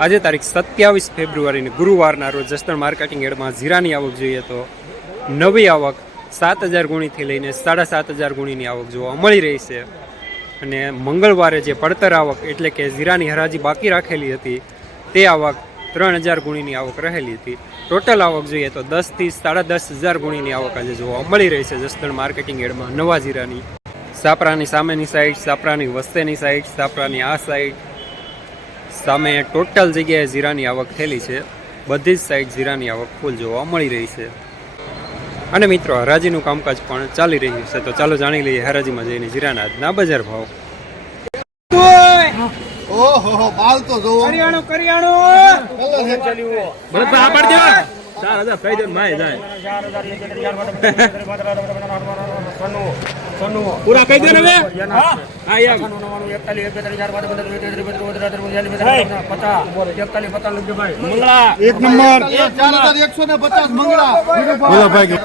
આજે તારીખ સત્યાવીસ ફેબ્રુઆરીને ગુરુવારના રોજ જસદણ માર્કેટિંગ એડમાં જીરાની આવક જોઈએ તો નવી આવક સાત હજાર ગુણીથી લઈને સાડા સાત હજાર ગુણીની આવક જોવા મળી રહી છે. અને મંગળવારે જે પડતર આવક એટલે કે જીરાની હરાજી બાકી રાખેલી હતી, તે આવક ત્રણ હજાર ગુણીની આવક રહેલી હતી. ટોટલ આવક જોઈએ તો દસથી સાડા દસ હજાર ગુણીની આવક આજે જોવા મળી રહી છે જસદણ માર્કેટિંગ એડમાં નવા જીરાની સાપરાની સામેની સાઈડ સાપરાની વસ્તેની સાઈડ સાપરાની આ સાઈડ સામે ટોટલ જગ્યાએ જીરાની આવક થયેલી છે બધી જ સાઈડ જીરાની આવક ફૂલ જોવા મળી રહી છે અને મિત્રો હરાજીનું કામકાજ પણ ચાલી રહ્યું છે તો ચાલો જાણી લઈએ હરાજીમાં જઈને જીરાના આજના બજાર ભાવ ઓહો બાલ તો જોવો કરિયાણું કરિયાણું પૂરા કહી દે ને હવે. હા. એમ. મંગળા. એક નંબર. એકસો ને પચાસ મંગળા બોલો ભાઈ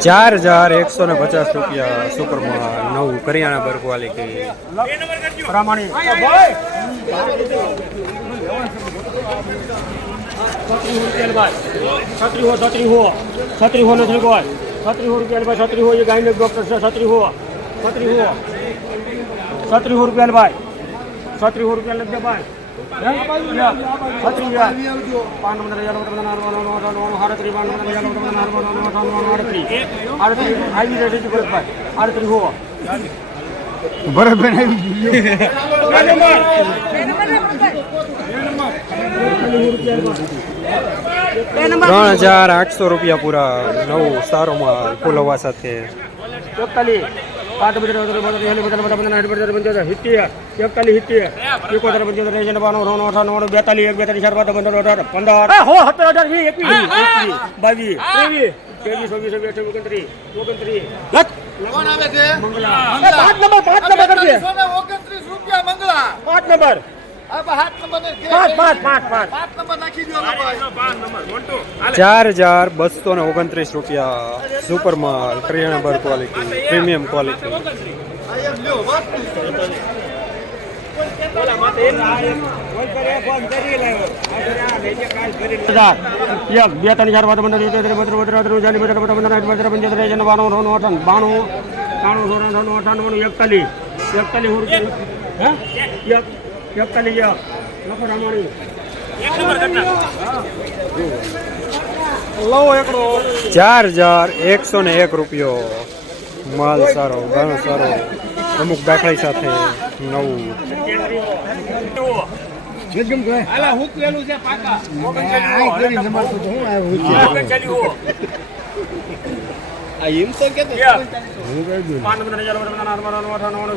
ચાર હજાર એકસો ને પચાસ રૂપિયા સુપરમાં નવું કરિયાણા બર ક્વોલિટી છત્રી હો છત્રી હો. છત્રી હો નથી કોઈ છત્રી હો રૂપિયા ભાઈ છત્રી હો એ ગાયને ડોક્ટર છે છત્રી હો છત્રી હો છત્રી હો રૂપિયા ભાઈ છત્રી હો રૂપિયા લખજે ભાઈ ત્રણ હજાર આઠસો રૂપિયા પૂરા નવું સારો માલ ફૂલ સાથે છે? પાંચ નંબર. ચાર હજાર બસો ને ઓગણત્રીસ રૂપિયા સુપર માલ કરિયાણા બર ક્વોલિટી પ્રીમિયમ ક્વોલિટી બે ત્રણ ચાર બાણું અઠાણું બાણું અઠાણું એકતાલીસ એકતાલીસ રૂપિયા એક એકતાલીસ એક લખો રામાણી. લવો એકડો. ચાર હજાર એકસો ને એક રૂપિયો. માલ સારો ઘણો સારો. અમુક દાખલા સાથે નવું.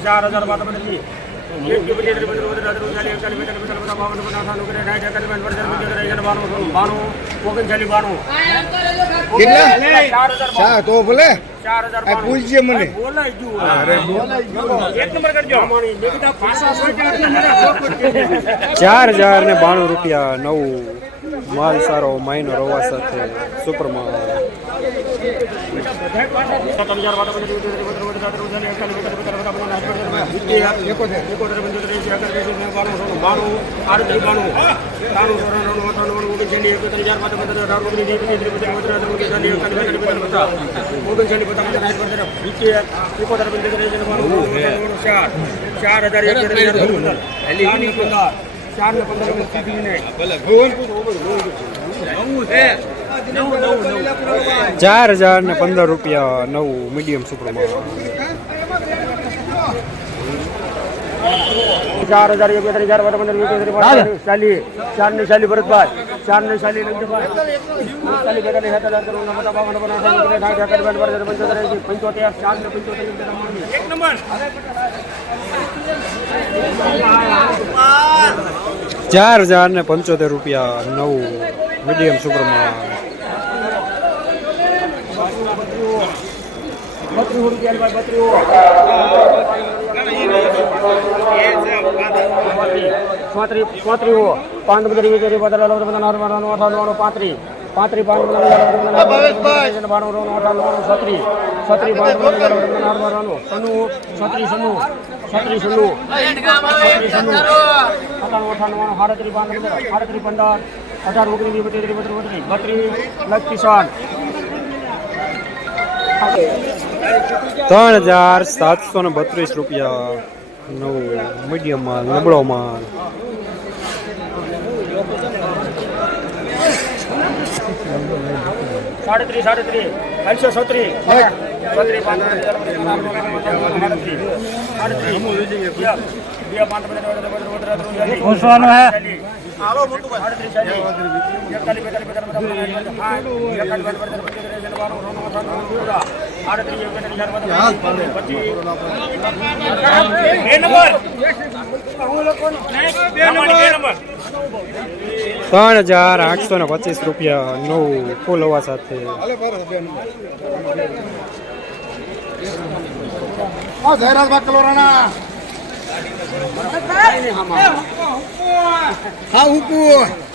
ચાર હજાર કેટલા? તો ભલે. પૂછજે મને. એક નંબર કરજો. ચાર હજાર ને બાણું રૂપિયા નવું માલ સારો માઇનો રવા સાથે સુપર માલ. ચાર હજાર ચાર ને પંદર ચાર હજાર ને પંદર રૂપિયા નવું મીડિયમ સુપરમાં ચાર હજાર બેતાલીસ હજાર પંદર વીસ ચાલી ચાર ને ચાલી ભરતભાઈ ચાર ને ચાલી ચાલી બેતાલીસ પંચોતેર ચાર ને પંચોતેર એક નંબર ચાર હજાર ને પંચોતેર રૂપિયા નવું મીડિયમ સુપરમાં બત્રીસ રૂપિયા ભાઈ બત્રીસ ચોત્રીસ ચોત્રીસ પાંચ બધી વીસ બધા બધા બધા નવ અઠાણું પાંત્રીસ પાંત્રીસ પાંચ બાણું અઠાણું છત્રીસ છત્રીસ પાંચ સનુ છત્રીસ સનુ છત્રીસ સન્નું છત્રીસ સન્નું અઠાણું અઠાણું સાડત્રીસ પાંચ સાડત્રીસ પંદર અઢાર ઓગણીસ બત્રીસ બત્રીસ બત્રીસ બત્રીસ લખ કિસાન ત્રણ હજાર સાતસો ને બત્રીસ રૂપિયા નવું મીડિયમ માલ નબળો માલ સાડત્રીસ. સાડત્રીસ છત્રીસ. છત્રીસ પાંચ હે ત્રણ હજાર આઠસો ને પચીસ રૂપિયા નવું ફૂલ હોવા સાથે. એકતાલીસો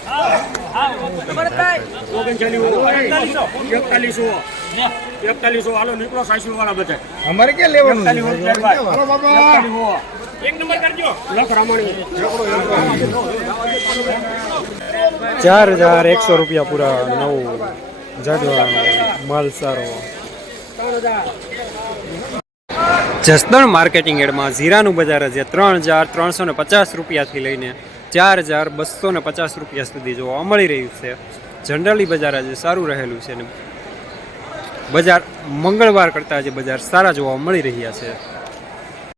ચાર હજાર એકસો રૂપિયા પૂરા નવું જાડવા માલ સારો. જસદણ માર્કેટિંગ એડમાં જીરાનું બજાર છે ત્રણ હજાર ત્રણસો ને પચાસ રૂપિયાથી લઈને ચાર હજાર બસો ને પચાસ રૂપિયા સુધી જોવા મળી રહ્યું છે. જનરલી બજાર આજે સારું રહેલું છે ને બજાર મંગળવાર કરતાં આજે બજાર સારા જોવા મળી રહ્યા છે.